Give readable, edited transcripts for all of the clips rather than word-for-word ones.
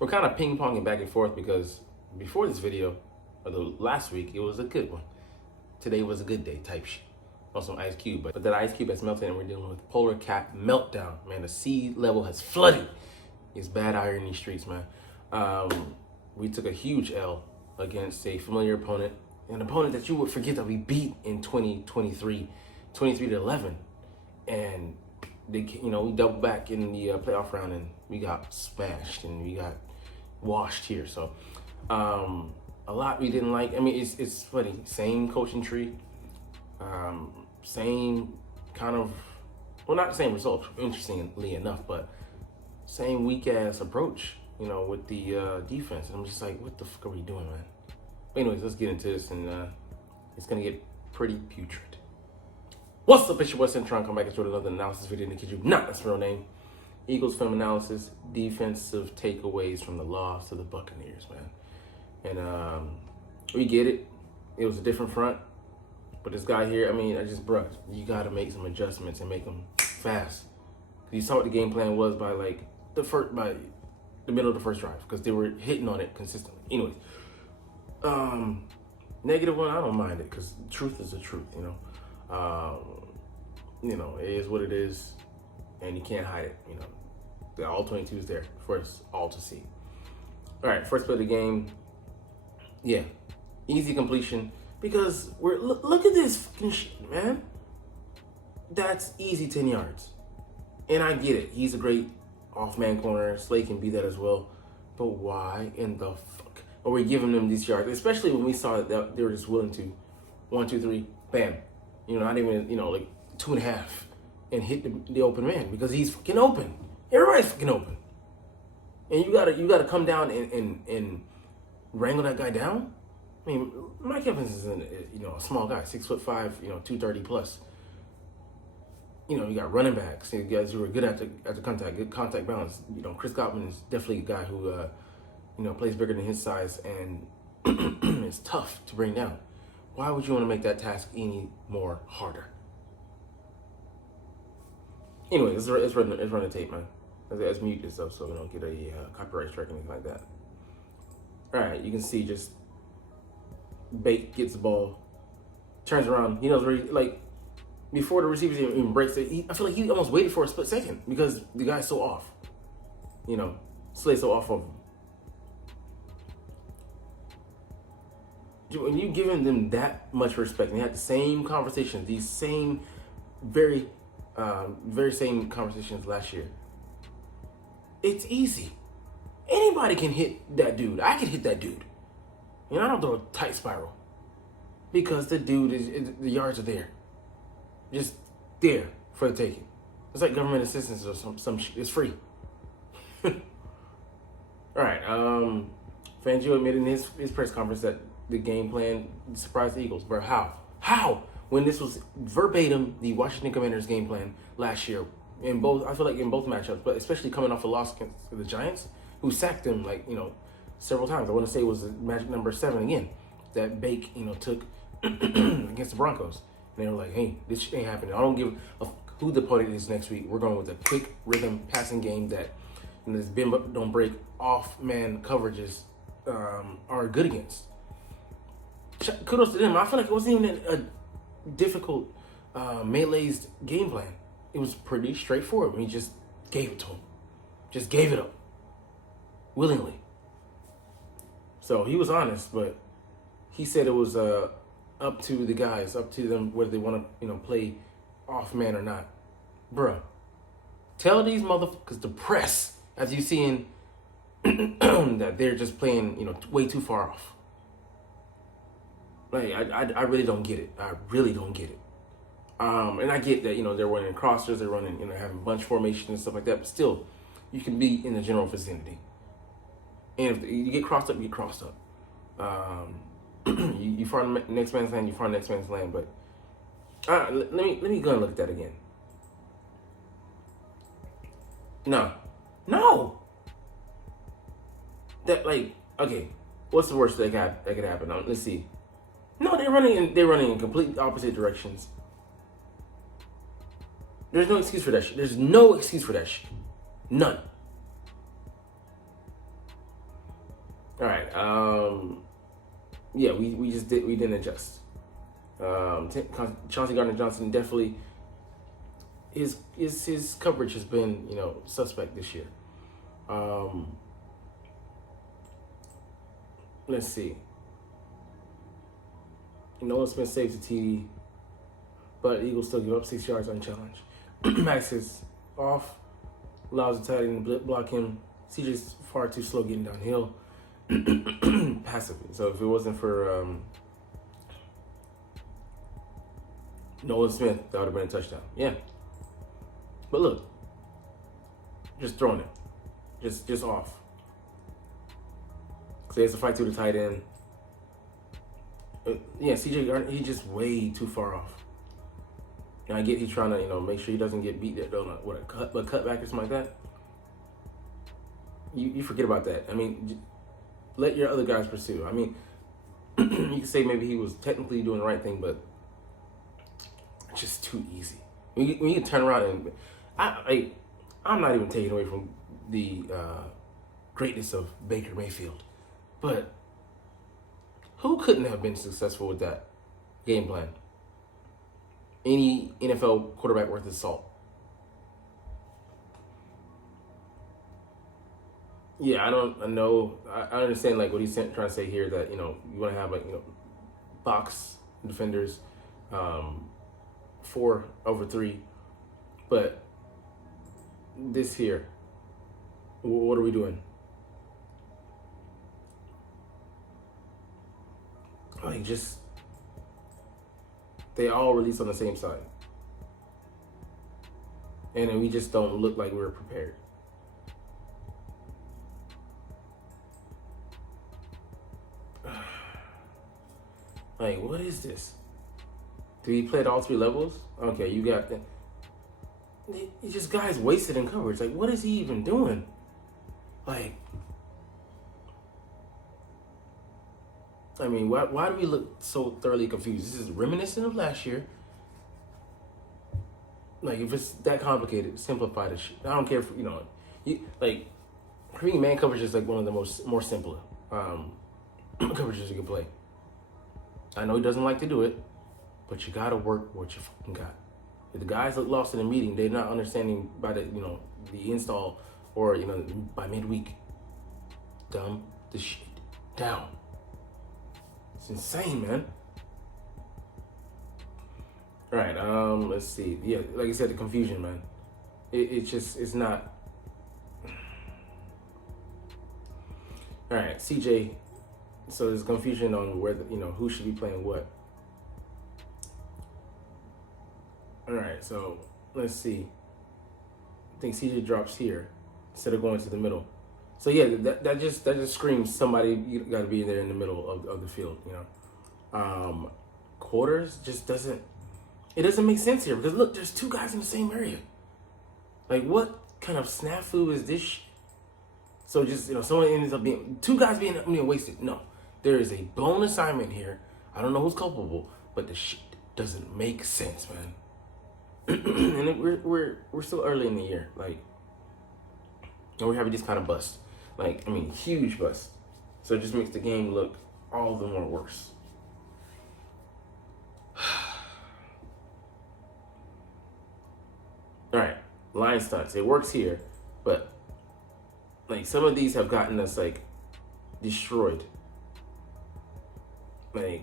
We're kind of ping-ponging back and forth because before this video, or the last week, it was a good one. Today was a good day type shit. On some ice cube, but that ice cube has melted and we're dealing with polar cap meltdown, man. The sea level has flooded. It's bad out here in these streets, man. We took a huge L against a familiar opponent, an opponent that you would forget that we beat in 2023, 23-11. And they, we doubled back in the playoff round and we got smashed and we got washed here. So a lot we didn't like. I mean, it's funny. Same coaching tree, same kind of, well, not the same results, interestingly enough, but same weak ass approach, with the defense. And I'm just like, what the fuck are we doing, man? But anyways, let's get into this, and it's gonna get pretty putrid. What's up, it's your boy Centron. Come back and show another analysis video. To kid you not, that's my real name. Eagles film analysis, defensive takeaways from the loss to the Buccaneers, man. And we get it. It was a different front. But this guy here, bruh, you got to make some adjustments and make them fast. You saw what the game plan was by by the middle of the first drive, because they were hitting on it consistently. Anyways, negative one, I don't mind it, because truth is the truth, it is what it is, and you can't hide it, The all 22 is there for us all to see. All right, first play of the game, yeah, easy completion. Because look at this fucking shit, man. That's easy 10 yards. And I get it. He's a great off-man corner. Slay can be that as well. But why in the fuck are we giving them these yards? Especially when we saw that they were just willing to 1, 2, 3, bam. Not even, like 2.5 and hit the open man, because he's fucking open. Everybody's fucking open. And you gotta come down and wrangle that guy down. I mean, Mike Evans is a small guy, 6'5", 230 plus. You got running backs, you guys who are good at the contact, good contact balance. Chris Godwin is definitely a guy who plays bigger than his size, and it's tough to bring down. Why would you want to make that task any more harder? Anyway, let's run the tape, man. Let's mute this up so we don't get a copyright strike or anything like that. All right, you can see just Bake gets the ball, turns around. He knows where before the receivers even breaks it. I feel like he almost waited for a split second because the guy's so off. Slay's so off of him. When you giving them that much respect, and they had the same conversations, these same very same conversations last year. It's easy. Anybody can hit that dude. I can hit that dude. I don't throw a tight spiral because the dude the yards are there. Just there for the taking. It's like government assistance or some shit. It's free. All right. Fangio admitted in his press conference that the game plan surprised the Eagles. But how? When this was verbatim the Washington Commanders game plan last year I feel like in both matchups, but especially coming off a loss against the Giants, who sacked them several times. I want to say it was magic number 7 again that Bake, took against the Broncos. And they were like, hey, this shit ain't happening. I don't give a who the opponent is next week. We're going with a quick rhythm passing game that this bend but don't break off man coverages are good against. Kudos to them. I feel like it wasn't even a difficult melee's game plan. It was pretty straightforward. We just gave it to him. Just gave it up. Willingly. So he was honest, but he said it was up to the guys, up to them whether they want to, play off man or not. Bruh, tell these motherfuckers to press as you seeing that they're just playing, way too far off. I really don't get it. I really don't get it. And I get that, they're running crossers, they're running, having bunch formation and stuff like that, but still, you can be in the general vicinity. And if you get crossed up, you get crossed up. You far in the next man's land, you far in the next man's land. But let me go and look at that again. No. That okay, what's the worst that could happen? Let's see. No, they're running in complete opposite directions. There's no excuse for that shit. There's no excuse for that shit. None. All right. Yeah, we didn't adjust. Chauncey Gardner-Johnson definitely his coverage has been suspect this year. Let's see. Nolan Smith saves the TD, but Eagles still give up 6 yards unchallenged. Max is off, allows the tight end to block him. CJ's far too slow getting downhill. Passively. So if it wasn't for Nolan Smith, that would have been a touchdown. Yeah. But look, just throwing it. Just off. So he has to fight through the tight end. Yeah, CJ Gardner, he's just way too far off. And I get he's trying to, make sure he doesn't get beat there, what a cutback or something like that. You forget about that. I mean, let your other guys pursue. I mean, you can say maybe he was technically doing the right thing, but it's just too easy. When you turn around and I'm not even taking away from the greatness of Baker Mayfield, but who couldn't have been successful with that game plan? Any NFL quarterback worth his salt. Yeah, I know. I understand what he's trying to say here, that you want to have box defenders, 4/3, but this here, what are we doing? They all release on the same side. And then we just don't look like we're prepared. What is this? Did he play at all 3 levels? Okay, you got that. It's just guys wasted in coverage. What is he even doing? I mean, why do we look so thoroughly confused? This is reminiscent of last year. If it's that complicated, simplify the shit. I don't care if, for me, man coverage is one of the more simpler coverages you can play. I know he doesn't like to do it, but you gotta work what you fucking got. If the guys look lost in a meeting, they're not understanding by the install or, by midweek. Dumb the shit down. It's insane, man. All right, let's see. Yeah, like I said, the confusion, man. It's not. All right, CJ. So there's confusion on where who should be playing what. All right, so let's see. I think CJ drops here instead of going to the middle. So yeah, that just screams somebody you got to be there in the middle of the field. Quarters just doesn't. It doesn't make sense here because look, there's 2 guys in the same area. What kind of snafu is this shit? So just someone ends up being 2 guys being wasted. No, there is a blown assignment here. I don't know who's culpable, but the shit doesn't make sense, man. And we're still early in the year, and we're having these kind of busts. Huge busts. So it just makes the game look all the more worse. All right, line stunts. It works here, but some of these have gotten us destroyed. Yeah,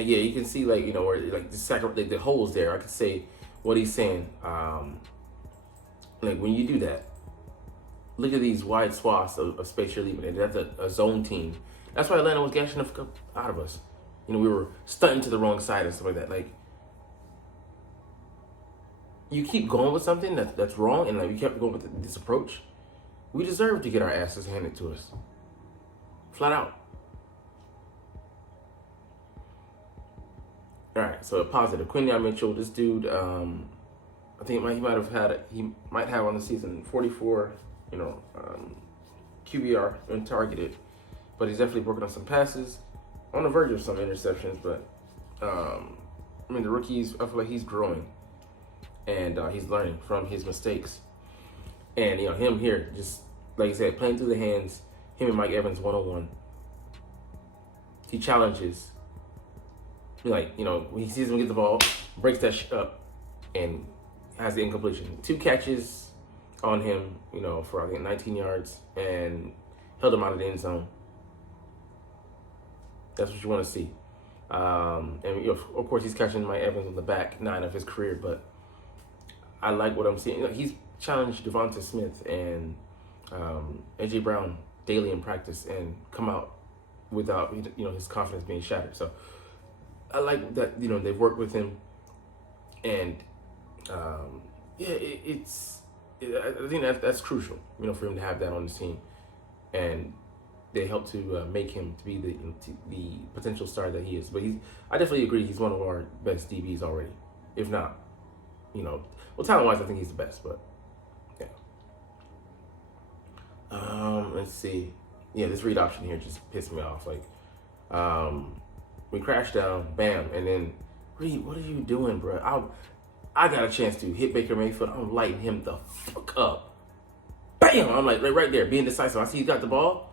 you can see where the holes there. I could say what he's saying. When you do that, look at these wide swaths of space you're leaving. And that's a zone team. That's why Atlanta was gashing the fuck out of us. We were stunting to the wrong side and stuff like that. You keep going with something that's wrong, and we kept going with this approach. We deserve to get our asses handed to us, flat out. All right, so a positive. Quinyon Mitchell, this dude, I think he might have on the season 44, QBR when targeted, but he's definitely working on some passes, on the verge of some interceptions. But the rookies, I feel like he's growing and he's learning from his mistakes. And him here, just like I said, playing through the hands. Him and Mike Evans 1-on-1. He challenges. Like, when he sees him get the ball, breaks that up, and has the incompletion. 2 catches on him, for I think 19 yards, and held him out of the end zone. That's what you want to see. And of course, he's catching Mike Evans on the back 9 of his career, but I like what I'm seeing. He's challenged Devonta Smith and AJ Brown daily in practice and come out without his confidence being shattered. So I like that they've worked with him, and I think that's crucial for him to have that on his team, and they help to make him to be the potential star that he is. But I definitely agree he's one of our best DBs already, if not talent wise I think he's the best. But yeah. Let's see. Yeah, this read option here just pissed me off. Like, we crash down, bam, and then Reed, what are you doing, bro? I got a chance to hit Baker Mayfield. I'm lighting him the fuck up. Bam! I'm like right there, being decisive. I see he got the ball,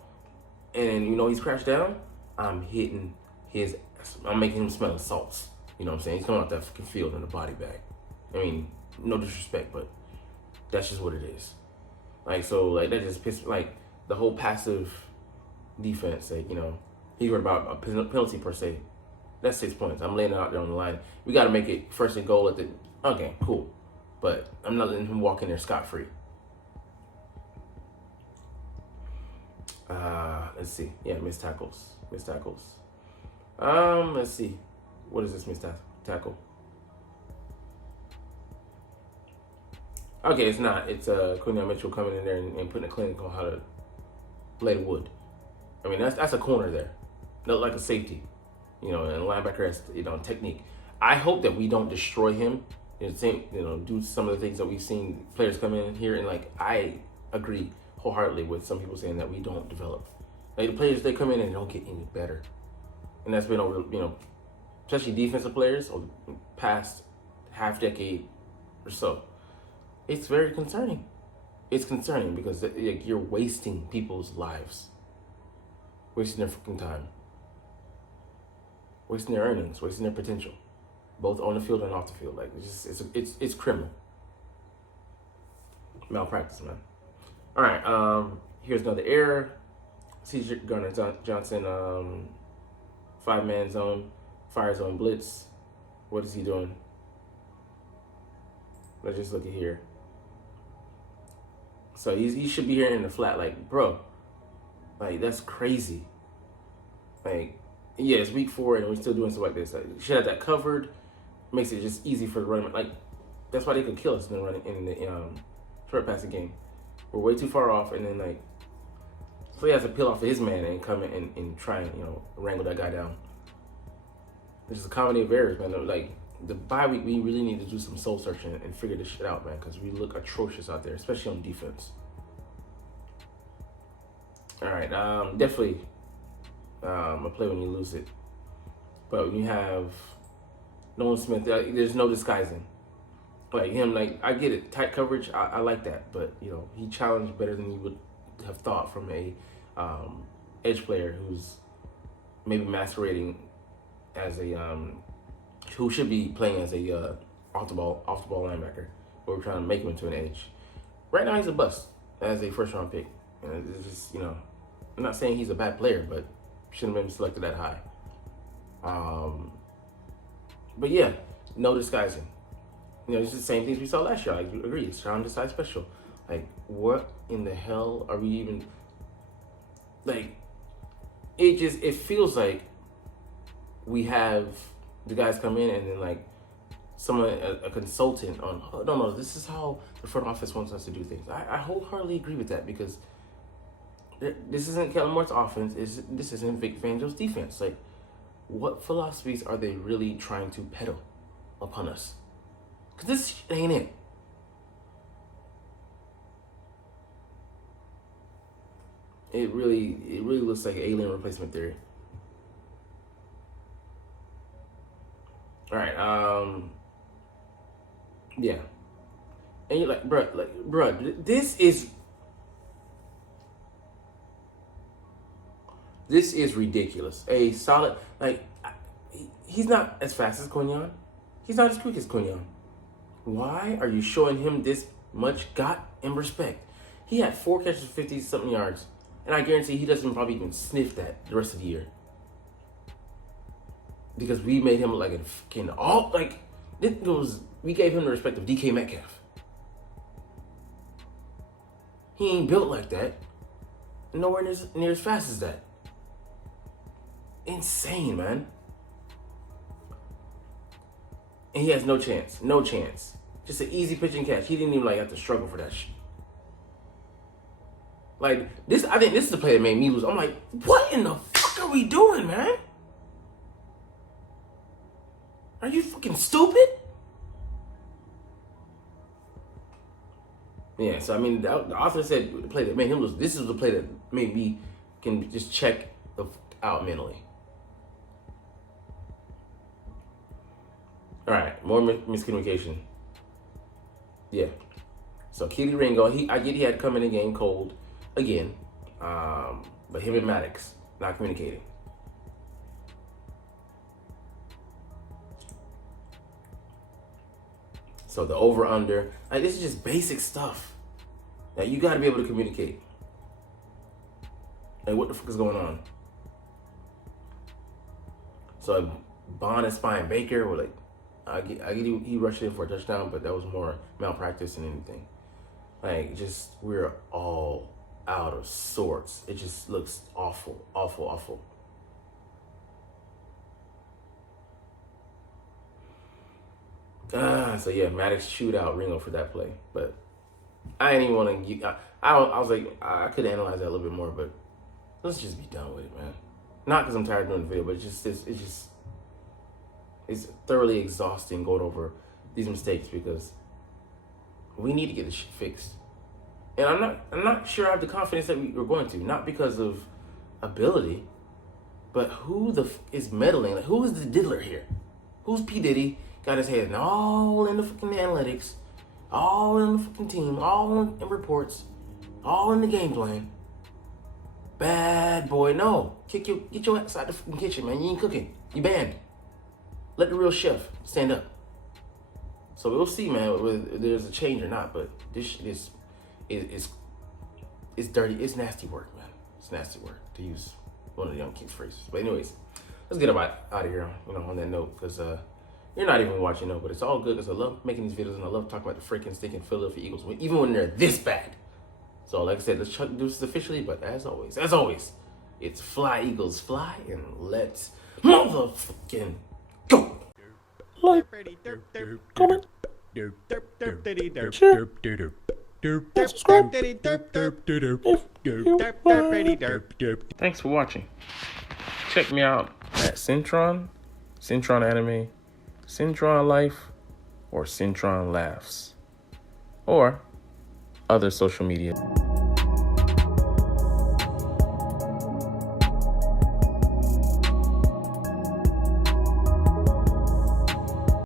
and he's crashed down. I'm hitting his ass. I'm making him smell the salts. You know what I'm saying? He's coming out that fucking field in a body bag. I mean, no disrespect, but that's just what it is. Like, so, like, that just pissed me. Like, the whole passive defense, like, he heard about a penalty per se. That's 6 points. I'm laying it out there on the line. We got to make it 1st and goal at the. Okay, cool. But I'm not letting him walk in there scot-free. Let's see. Yeah, missed tackles. Let's see. What is this missed tackle? Okay, it's not. It's Quinyon Mitchell coming in there and putting a clinic on how to lay the wood. I mean, that's a corner there. Not like a safety. And a linebacker has technique. I hope that we don't destroy him. Do some of the things that we've seen players come in here, and like, I agree wholeheartedly with some people saying that we don't develop. Like, the players, they come in and they don't get any better, and that's been over especially defensive players over the past half decade or so. It's very concerning. It's concerning because you're wasting people's lives, wasting their fucking time, wasting their earnings, wasting their potential, both on the field and off the field. Like, it's criminal. Malpractice, man. All right, here's another error. C.J. Gardner-Johnson, 5-man zone, fire zone blitz. What is he doing? Let's just look at here. So he should be here in the flat. Like, bro, like, that's crazy. Like, yeah, it's week 4 and we're still doing stuff like this. Like, should have that covered. Makes it just easy for the running. Like, that's why they could kill us in the short passing game. We're way too far off, and then, like, so he has to peel off of his man and come in and try and wrangle that guy down. It's just a comedy of errors, man. Like, the bye week, we really need to do some soul searching and figure this shit out, man, because we look atrocious out there, especially on defense. All right, definitely a play when you lose it. But when you have Nolan Smith, there's no disguising. Like him, like, I get it, tight coverage, I like that, but he challenged better than you would have thought from a edge player who's maybe masquerading as a who should be playing as a off the ball linebacker, but we're trying to make him into an edge. Right now he's a bust as a 1st-round pick, and it's just I'm not saying he's a bad player, but shouldn't have been selected that high. But yeah, no disguising. It's the same things we saw last year. I agree. It's Sean Desai special. Like, what in the hell are we even? Like, it feels like we have the guys come in and then, like, someone, a consultant on, oh, no, this is how the front office wants us to do things. I wholeheartedly agree with that, because this isn't Kellen Moore's offense. This isn't Vic Fangio's defense. Like, what philosophies are they really trying to peddle upon us? Because this ain't it. It really looks like alien replacement theory. All right, yeah. And you're like, bruh, this is ridiculous. A solid, like, he's not as fast as Quinyon. He's not as quick as Quinyon. Why are you showing him this much gut and respect? He had 4 catches for 50-something yards, and I guarantee he doesn't probably even sniff that the rest of the year. Because we made him like a fucking we gave him the respect of DK Metcalf. He ain't built like that. Nowhere near as fast as that. Insane, man. And he has no chance. No chance. Just an easy pitch and catch. He didn't even have to struggle for that shit. Like, this, I think this is the play that made me lose. I'm like, what in the fuck are we doing, man? Are you fucking stupid? Yeah, so I mean, the author said the play that made him lose. This is the play that made me can just check the out mentally. All right, more miscommunication. Yeah. So Keely Ringo, I get he had to come in the game cold again, but him and Maddox not communicating. So the over/under, like, this is just basic stuff that you got to be able to communicate. Like, what the fuck is going on? So Bond and Spine Baker were like, I get he rushed in for a touchdown, but that was more malpractice than anything. Like, just, we're all out of sorts. It just looks awful, awful, awful. So yeah, Maddox chewed out Ringo for that play, but I didn't even want to. I was like, I could analyze that a little bit more, but let's just be done with it, man. Not because I'm tired of doing the video, but it's thoroughly exhausting going over these mistakes because we need to get this shit fixed. And I'm not sure I have the confidence that we're going to, not because of ability, but who is meddling? Like, who is the diddler here? Who's P. Diddy? Got his head all in the fucking analytics, all in the fucking team, all in reports, all in the game plan. Bad boy, no. Get your ass out the fucking kitchen, man. You ain't cooking. You banned. Let the real chef stand up. So we'll see, man, whether there's a change or not. But this is dirty. It's nasty work, man. It's nasty work, to use one of the Young Kings phrases. But anyways, let's get out of here, on that note, because you're not even watching, but it's all good because I love making these videos and I love talking about the freaking stinking Philadelphia Eagles, even when they're this bad. So like I said, let's do this officially, but as always, it's fly Eagles fly, and let's motherfucking go. Like, comment, share, subscribe if you want. Thanks for watching. Check me out at Centron Anime, Centron Life, or Centron Laughs, or other social media.